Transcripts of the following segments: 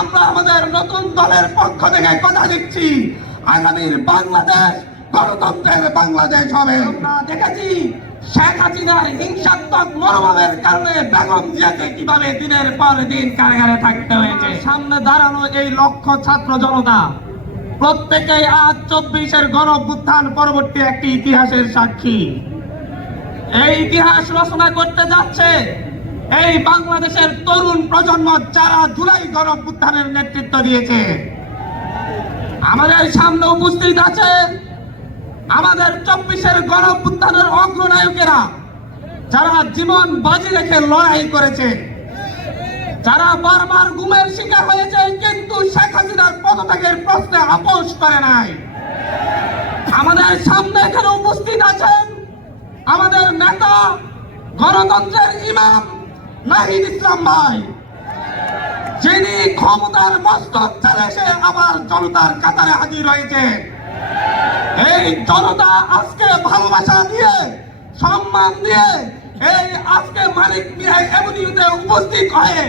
আমরা আমাদের নতুন দলের পক্ষ থেকে কথা দিচ্ছি। আগামীর বাংলাদেশ, গণতন্ত্রের বাংলাদেশ হবে। আমরা দেখেছি শেখ হাসিনার হিংসাত্মক মনোভাবের কারণে বেগম জিয়াকে কীভাবে দিনের পর দিন কারাগারে থাকতে হয়েছে। সামনে দাঁড়ানো এই লক্ষ ছাত্র জনতা। প্রত্যেকেই আজ চব্বিশের গণ পরবর্তী একটি ইতিহাসের সাক্ষী। এই ইতিহাস রচনা করতে যাচ্ছে এই বাংলাদেশের তরুণ প্রজন্ম যারা জুলাই গণ অভ্যুত্থানের নেতৃত্ব দিয়েছে, আমাদের সামনে উপস্থিত আছে আমাদের চব্বিশের গণ অভ্যুত্থানের অগ্রনায়কেরা, যারা জীবন বাজি রেখে লড়াই করেছে, যারা বারবার গুমের শিকার হয়েছে, কিন্তু শেখ হাসিনার পদত্যাগের প্রশ্নে আপোষ করে নাই। আমাদের সামনে এখানে উপস্থিত আছেন আমাদের নেতা, গণতন্ত্রের ইমাম নাহিদ ইসলাম ভাই যিনি ক্ষমতার মস্তক সে আবার জনতার কাতারে হাজির হয়েছে। এই জনতা আজকে ভালোবাসা দিয়ে, সম্মান দিয়ে, এই আজকে মালিক মিয়াই এভিনিউতে উপস্থিত হয়ে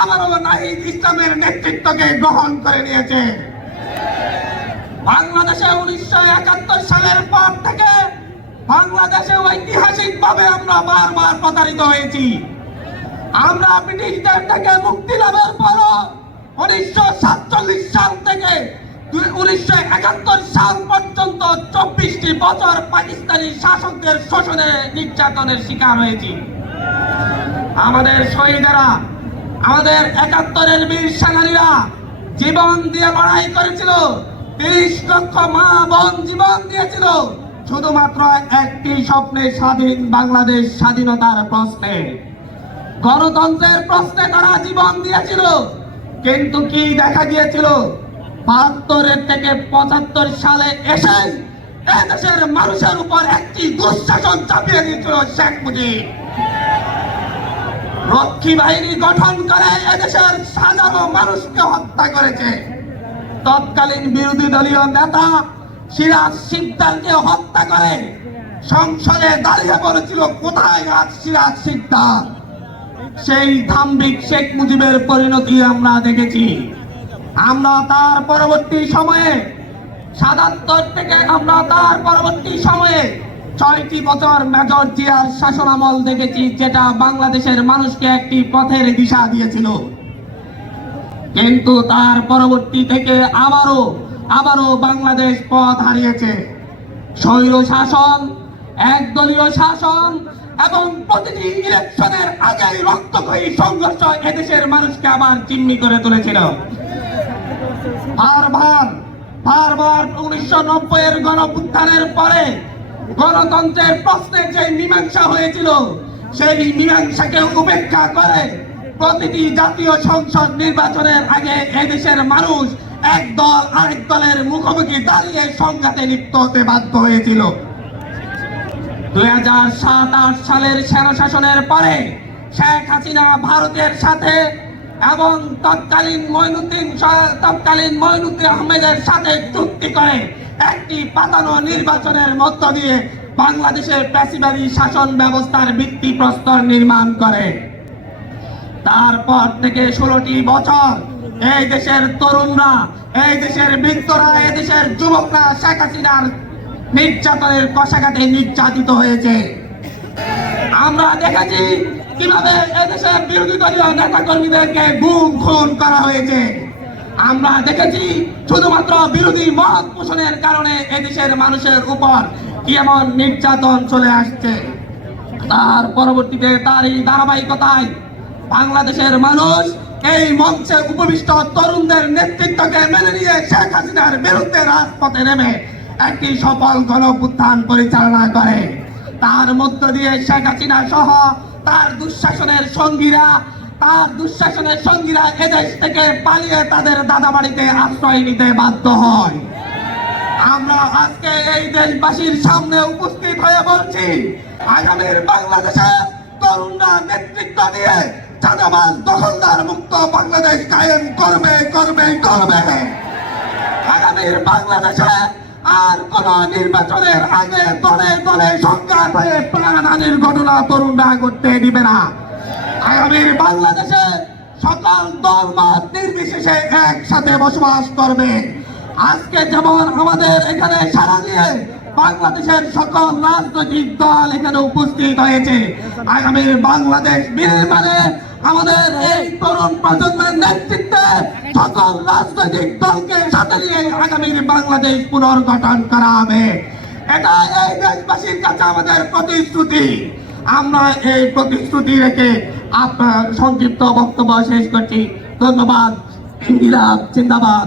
আবারও নাহিদ ইসলামের নেতৃত্বকে গ্রহণ করে নিয়েছে। বাংলাদেশে উনিশশো একাত্তর সালের পর থেকে বাংলাদেশে ঐতিহাসিক ভাবে আমরা বারবার প্রতারিত হয়েছি। আমরা ব্রিটিশদের থেকে মুক্তি লাভের পর উনিশশো সাতচল্লিশ সাল থেকে উনিশশো একাত্তর সাল পর্যন্ত চব্বিশটি বছর পাকিস্তানি শাসকদের শোষণে নির্যাতনের শিকার হয়েছি। আমাদের শহীদেরা, আমাদের একাত্তরের বীর সেনানীরা জীবন দিয়ে লড়াই করেছিল, তিরিশ লক্ষ মা বোন জীবন দিয়েছিল, শুধুমাত্র একটি স্বপ্নে স্বাধীন বাংলাদেশ স্বাধীনতার প্রশ্নে। গণতন্ত্রের প্রশ্নে তারা জীবন দিয়েছিল। কিন্তু কি দেখা গিয়েছিল? বাহাত্তরের থেকে পঁচাত্তর সালে এসে দেশের মানুষের উপর একটি দুঃশাসন চাপিয়ে দিয়েছিল শেখ মুজিব। রক্ষী বাহিনী গঠন করে এদেশের হাজারো মানুষকে হত্যা করেছে। তৎকালীন বিরোধী দলীয় নেতা সিরাজ সিকদারকে হত্যা করে সংসদে দাঁড়িয়ে পড়েছিল। কোথায় আজ সিরাজ সিকদার? সেই ধাম্বিক শেখ মুজিবের পরিণতি আমরা দেখেছি। আমরা তার পরবর্তী সময়ে সাতাত্তর থেকে আমরা তার পরবর্তী সময়ে ছয়টি বছর মেজর জিয়ার শাসনামল দেখেছি, যেটা বাংলাদেশের মানুষকে একটি পথের দিশা দিয়েছিল। কিন্তু তার পরবর্তী থেকে আবারও আবারও বাংলাদেশ পথ হারিয়েছে। স্বৈর শাসন একদলীয় শাসন এবং প্রতিটি ইলেকশনের আগেই রক্তক্ষয়ী সংঘর্ষ এদেশের মানুষকে আবার চিম্মি করে তুলেছিল। বারবার বারবার উনিশশো নব্বই এর গণপুত্থানের পরে গণতন্ত্রের প্রশ্নে যে মীমাংসা হয়েছিল, সেই মীমাংসাকে উপেক্ষা করে প্রতিটি জাতীয় সংসদ নির্বাচনের আগে এদেশের মানুষ এক দল আরেক দলের মুখোমুখি দাঁড়িয়ে সংঘাতে লিপ্ত হতে বাধ্য হয়েছিল। দুই হাজার সাত আট সালের সেনা শাসনের পরে শেখ হাসিনা ভারতের সাথে এবং তৎকালীন মইনুদ্দিন তৎকালীন মইনুদ্দিন আহমেদের সাথে চুক্তি করে একটি পাতানো নির্বাচনের মধ্য দিয়ে বাংলাদেশের প্যাসিবাদী শাসন ব্যবস্থার ভিত্তি প্রস্তর নির্মাণ করে। তারপর থেকে ষোলোটি বছর এই দেশের তরুণরা, এই দেশের বৃদ্ধরা, এই দেশের যুবকরা শেখ হাসিনার নির্যাতনের কষাঘাতে নির্যাতিত হয়েছে। আমরা দেখেছি কীভাবে এদেশের বিরোধী দলীয় নেতা কর্মীদেরকে গুম, খুন করা হয়েছে। আমরা দেখেছি শুধুমাত্র বিরোধী মত পোষণের কারণে এদেশের মানুষের উপর কি এমন নির্যাতন চলে আসছে। তার পরবর্তীতে তার এই ধারাবাহিকতায় বাংলাদেশের মানুষ এই মঞ্চে উপবিষ্ট তরুণদের নেতৃত্বকে মেনে নিয়ে শেখ হাসিনার বিরুদ্ধে রাজপথে নেমে একটি সফল গণপুত্থান পরিচালনা করে। তার মধ্য দিয়ে শেখ হাসিনা সহ তার দুঃশাসনের সঙ্গীরা, তার দুঃশাসনের সঙ্গীরা এদেশ থেকে পালিয়ে তাদের দাদা বাড়িতে আশ্রয় নিতে বাধ্য হয়। আমরা আজকে এই দেশবাসীর সামনে উপস্থিত হয়ে বলছি, আগামীর বাংলাদেশে তরুণরা নেতৃত্ব দিয়ে চাঁদাবাজ দখলদার মুক্ত বাংলাদেশ কায়েম করবে করবে করবে। আগামীর বাংলাদেশে আর কোন নির্বাচনের আগে দলে দলে সংঘাত হয়ে প্রাণহানির ঘটনা তরুণরা করতে দিবে না। আগামীর বাংলাদেশে সকল দল মত নির্বিশেষে একসাথে বসবাস করবে। আজকে যেমন আমাদের এখানে সারা দিয়ে বাংলাদেশের সকল রাজনৈতিক দল এখানে উপস্থিত হয়েছে। আগামীর বাংলাদেশ নির্মাণে আমাদের এই তরুণ প্রজন্মের নেতৃত্বে সকল রাজনৈতিক দলকে সাথে নিয়ে আগামীর বাংলাদেশ পুনর্গঠন করা হবে। এটা এই দেশবাসীর কাছে আমাদের প্রতিশ্রুতি। আমরা এই প্রতিশ্রুতি রেখে আপনার সংক্ষিপ্ত বক্তব্য শেষ করছি। ধন্যবাদ। ইন্দিরা জিন্দাবাদ।